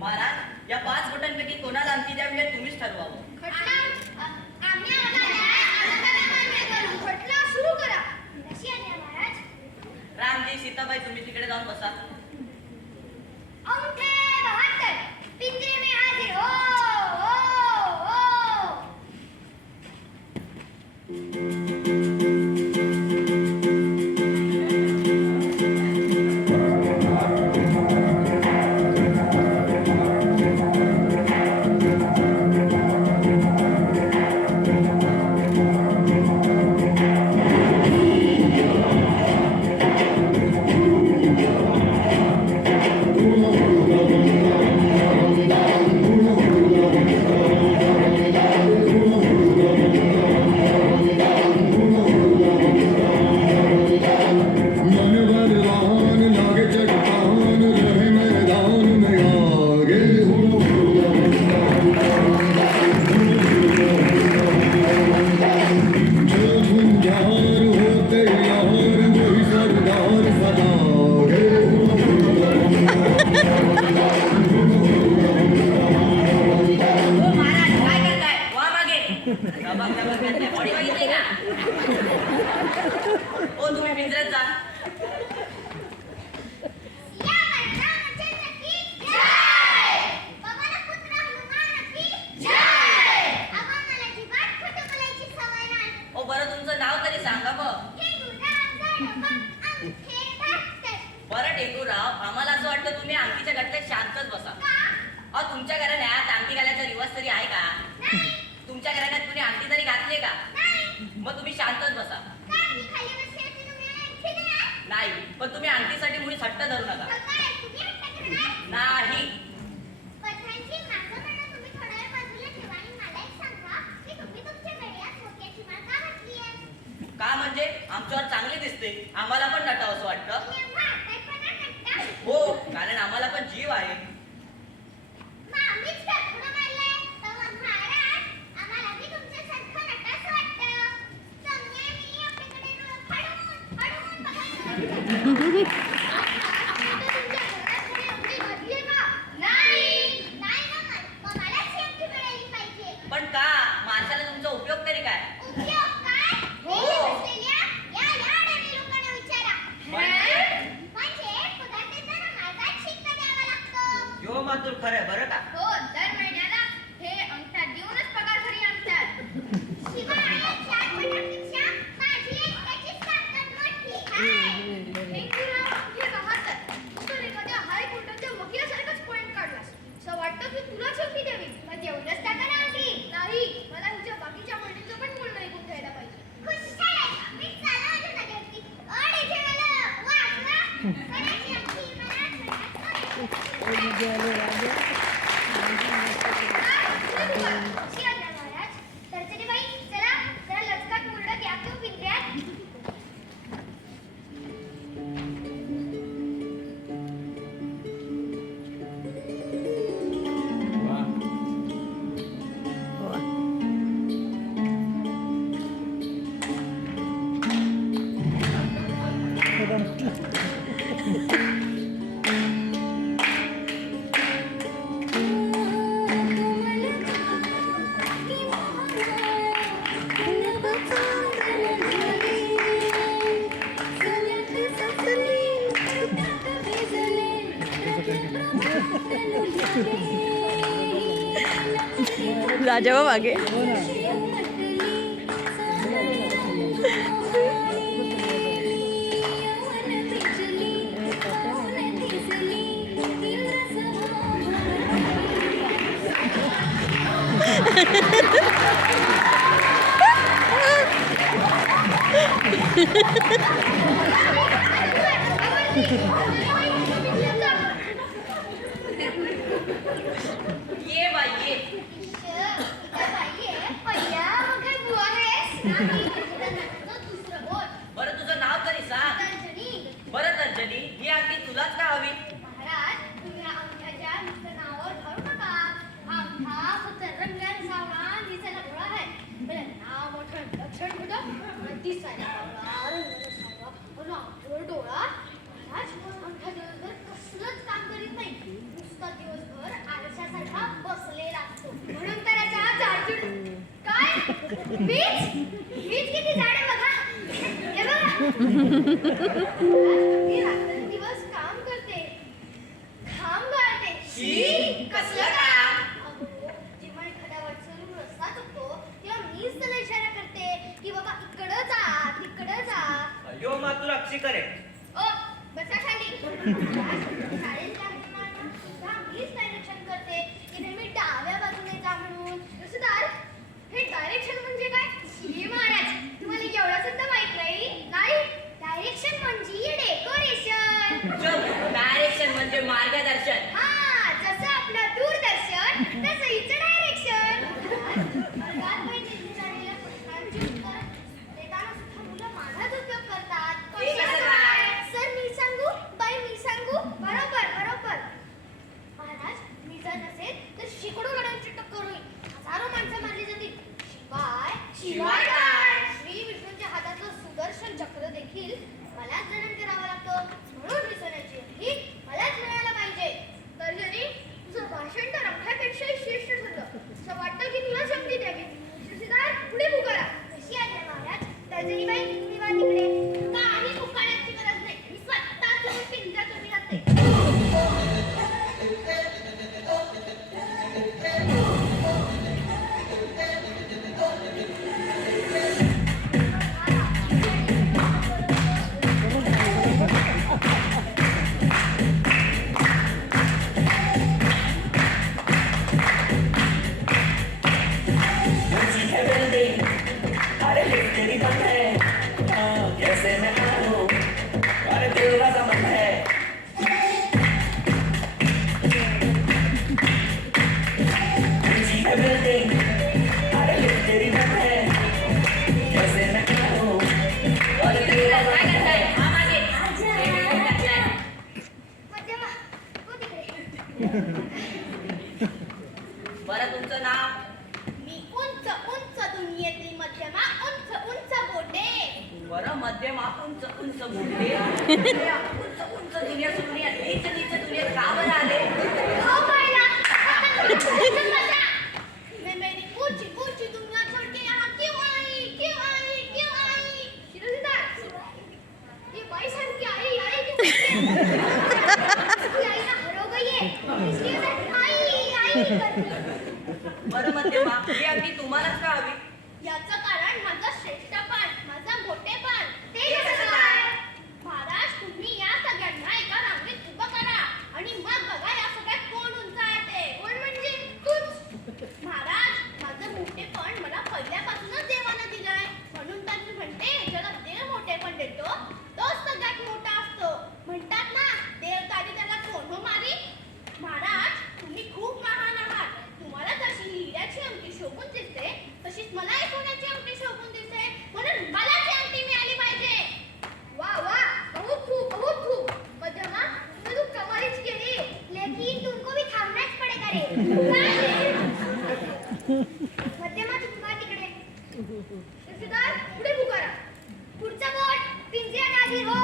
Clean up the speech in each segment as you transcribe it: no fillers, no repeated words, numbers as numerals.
महाराज, या 5 बोटांपैकी कोणाला अंगठी द्यावी हे तुम्हीच ठरवावं. रामजी, सीताबाई, तुम्ही तिकडे जाऊन बसा. बरं टेकूराव, आम्हाला असं वाटतं तुम्ही अंगठीच्या गटल्यात शांतच बसा. तुमच्या घराण्यात अंगठी घालायचा रिवाज तरी आहे का? तुमच्या घराण्यात कुणी अंगठी तरी घातली का? मग तुम्ही शांतच बसा. नाही, पण तुम्ही अंगठीसाठी मुळी हट्ट धरू नका. नाही. का म्हणजे आमच्यावर चांगली दिसते, आम्हाला पण नटावं असं वाटतं. हो, कारण आम्हाला पण जीव आहे. पण का माणसाला तुमचा उपयोग तरी काय? यो मात्र खरं बरं का? हो, दर महिन्याला हे अंगठा देऊनच पगार घरी आणतात. शिवाय वकिलासारखंच पॉइंट काढलास. असं वाटतं की तुला शेवटी द्यावी. मग एवढंच टाका ना आधी. नाही, मला हिच्या बाकीच्या मुलींचं पण बोलणं ऐकून घ्यायला पाहिजे. राजा मागे ये बाई ये. बरं तुझं नाव तरी सांग. बरं तर्जनी, ही अंगठी तुलाच का हवी? महाराज, तुम्ही अंगठ्याच्या नुसतं नावावर धरू नका. अंगठा फक्त रंगाने सावळा, दिसायला भोळा आहे. बरं, नाव मोठं लक्षण होतं, दिसायला भोळा, रंगाने सावळा, डोळा. महाराज, अंगठा दिवसभर कसं मीच किती जाड आहे बघा. हे बघा. मी रात्रंदिवस काम करते, घाम गाळते. शी, कसलं काम? अहो, जेव्हा एखाद्या वाटचालीवर रस्ता चुकतो तेव्हा मीच त्याला इशारा करते की बाबा इकडं जा, तिकडं जा. अयो मातुर अक्षी करे. ओ, बसा खाली. शाळेतल्या मुलांना सुद्धा मीच डायरेक्शन करते की नेहमी डाव्या बाजूने जा म्हणून. रसदार, हे डायरेक्शन म्हणजे काय? हे महाराज, तुम्हाला एवढं सुद्धा माहित नाही? नाही, डायरेक्शन म्हणजे डेकोरेशन. डायरेक्शन म्हणजे मार्गदर्शन. हा, जसं आपलं दूरदर्शन तसं हिचं डायरेक्शन. वर्गात मैत्रिणी झालेल्या प्रश्नांची उत्तरं देताना सुद्धा मुलं माझाच उपयोग करतात. ते कसं काय? सर मी सांगू? बाई मी सांगू? बरोबर बरोबर. महाराज, मी जर नसेल तर शेकडो गाड्यांची टक्कर होईल, हजारो माणसं मारली जातील. शिवाय काय? श्री विष्णूंच्या हातातलं सुदर्शन चक्र देखील मलाच धारण करावं लागतं. म्हणून विसरण्याची ही मलाच मिळायला पाहिजे. तर्जनी, तुझं भाषण तर अभ्यापेक्षाही श्रेष्ठ ठरलं. असं वाटतं की तुला शक्ती द्यावी. शिरसीदार, पुढे पुकारा. कशी आहे महाराज? तर्जनीबाई, तुम्ही वा तिकडे. काही पुकारण्याची गरज नाही, मी स्वतः तुम्ही पिंजऱ्यात उभी राहते. अरे लिफ्ट तेरी बंद है, कैसे मैं आऊं? अरे तेरा समझ है. ऊंची है बिल्डिंग, अरे लिफ्ट तेरी बंद है, कैसे मैं आऊं? अरे तेरा काय समझ करताय? है. हा मागे. हे मी घातलंय. मध्यमा, हो तिकडे. बरं, तुमचं नाव? मी उंच उंच दुनियेतील मध्यमा, उंच उंच बोटे. बरं, मध्यम उंच उंच बोलले. उंच उंच दुनिया सोडून या नीच नीच दुनियेत का बरं आले? हो पाहिला. मैं मेरी ऊंची ऊंची दुनिया छोड़ के यहाँ क्यों आई, क्यों आई, क्यों आई? शिरोजीदार, ये बाई साहब की आई क्यों? इसकी आई ना हरो गई है, इसलिए मैं आई करती. बरं मध्यमा, ही अगदी तुम्हालाच का हवी? याचं कारण माझं श्रेष्ठपण, माझं मोठेपण. ते ते कसं कसं काय? काय? महाराज, तुम्ही या सगळ्यांना एका रांगेत उभं करा आणि मग बघा या सगळ्यात कोण उंच आहे ते. कोण म्हणजे तूच. महाराज, माझं मोठेपण मला पहिल्यापासूनच देवानं दिलंय. म्हणून तर मी म्हणते, ज्याला देव मोठेपण देतो तोच सगळ्यात मोठा असतो. म्हणतात ना, देव तारी त्याला कोण हो मारी. महाराज, तुम्ही खूप महान आहात. तुम्हाला जशी हिऱ्याची अंगठी शोभून दिसते तशीच मला सोन्याची अंगठी शोभून दिसते. म्हणून मला ती अंगठी मिळाली पाहिजे. वा वा, बहुत खूप बहुत खूप. मध्यमा, तू कमालीच केली. लेकिन तुमको भी थांबनाच पडेगा रे. मध्यमा, तुमका तिकडे. शिरसीदार, पुढे पुकारा. पुढचा बोट पिंजऱ्यात आधी हो.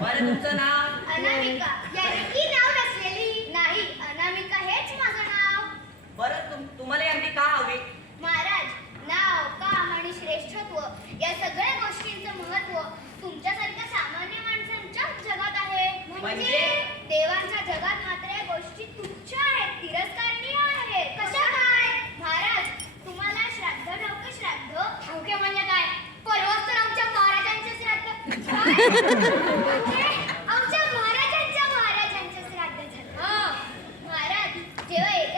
बरं, तुमचं नाव? अनामिका. याने की नाव नसलेली. नाही, अनामिका हेच माझं नाव. बरं, तुम्हाला यांनी का हवी? महाराज, नाव, काम आणि श्रेष्ठत्व या सगळ्या गोष्टींचं महत्त्व तुमच्यासारख्या सामान्य माणसांच्याच जगात आहे. म्हणजे देवांच्या जगात मात्र या गोष्टी तुमच्या आहेत, तिरस्कारणीय आहेत. कशा काय? महाराज, तुम्हाला श्राद्ध ठाऊक? श्राद्ध ठाऊके म्हणजे काय? परवाच तर आमच्या महाराजांचे श्राद्ध. आमच्या महाराजांच्या श्राद्ध झालं. महाराज, जेव्हा एका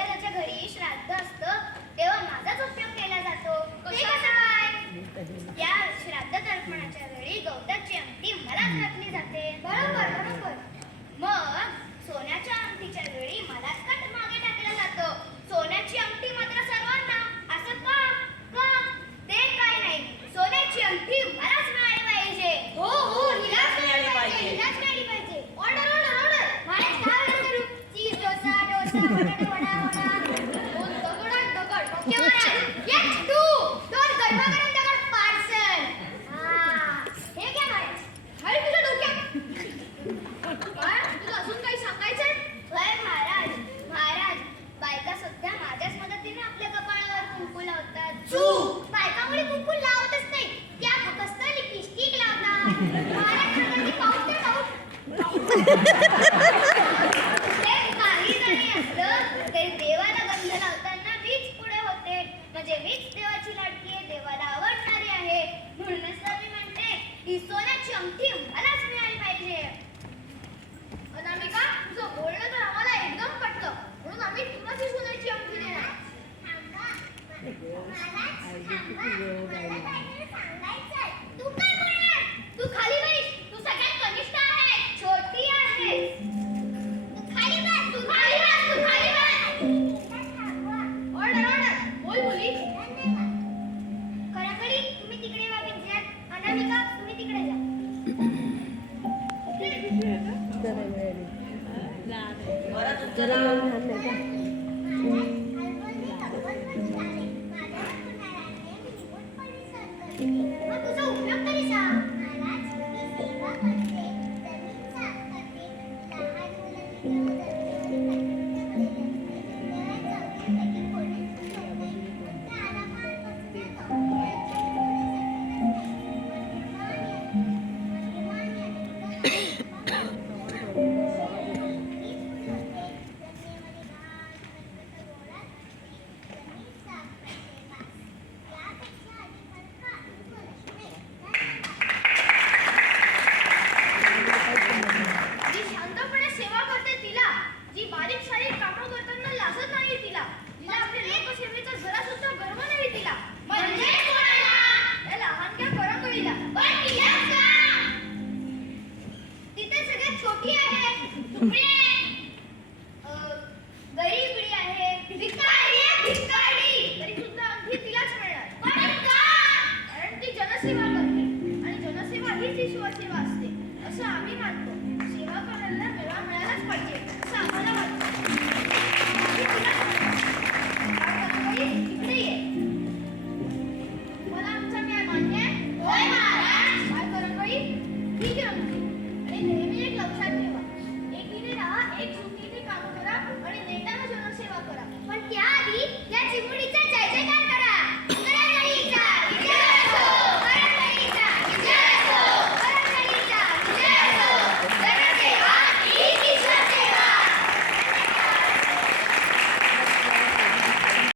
महाराष्ट्रामध्ये पाऊस ते पाऊस. ते काही जरी असलं तरी देवाला गंध लावताना वीज पुढे होते. म्हणजे वीज देवाची लाडकी आहे, देवाला आवडणारी आहे. म्हणूनच तर मी म्हणते ही सोन्याची अंगठी मलाच मिळाली पाहिजे. अनामिका, तुझं बोलणं तर आम्हाला एकदम पटलं, म्हणून आम्ही तुला ती सोन्याची अंगठी देणार. तू काय बोलणार? तू खाली बैस. तू सगळ्यात कनिष्ठ आहेस, छोटी आहेस. तू खाली बस, तू खाली बस, तू खाली बस. Order order. बोल मुली. कडाकडी, तुम्ही तिकडे वा विद्यात. अनामिका, तुम्ही तिकडे जा. बरं तुमचं मग तुझा उपयोग तरी सांग. मी सेवा करते, जमीन साफ करते, लहान मुलं देवाच्या कोणीच नाही. फक्त आरामात जी शांतपणे सेवा करते तिला, जी बारीक सारीक कामं करताना लाजत नाही तिला, जिला आपल्या लोकसेवेचा जरा सुद्धा गर्व नाही तिला. म्हणजे कोणाला? त्या लहानक्या करंगळीला. पण तिलाच का? ती तर सगळ्यात छोटी आहे, तुकडी आहे, गरीबडी आहे, भिकारी आहे, भिकारी. तरी सुद्धा अगदी तिलाच मिळणार. पण का? कारण ती जनसेवा करते आणि जनसेवा हीच ईश्वर सेवा असते.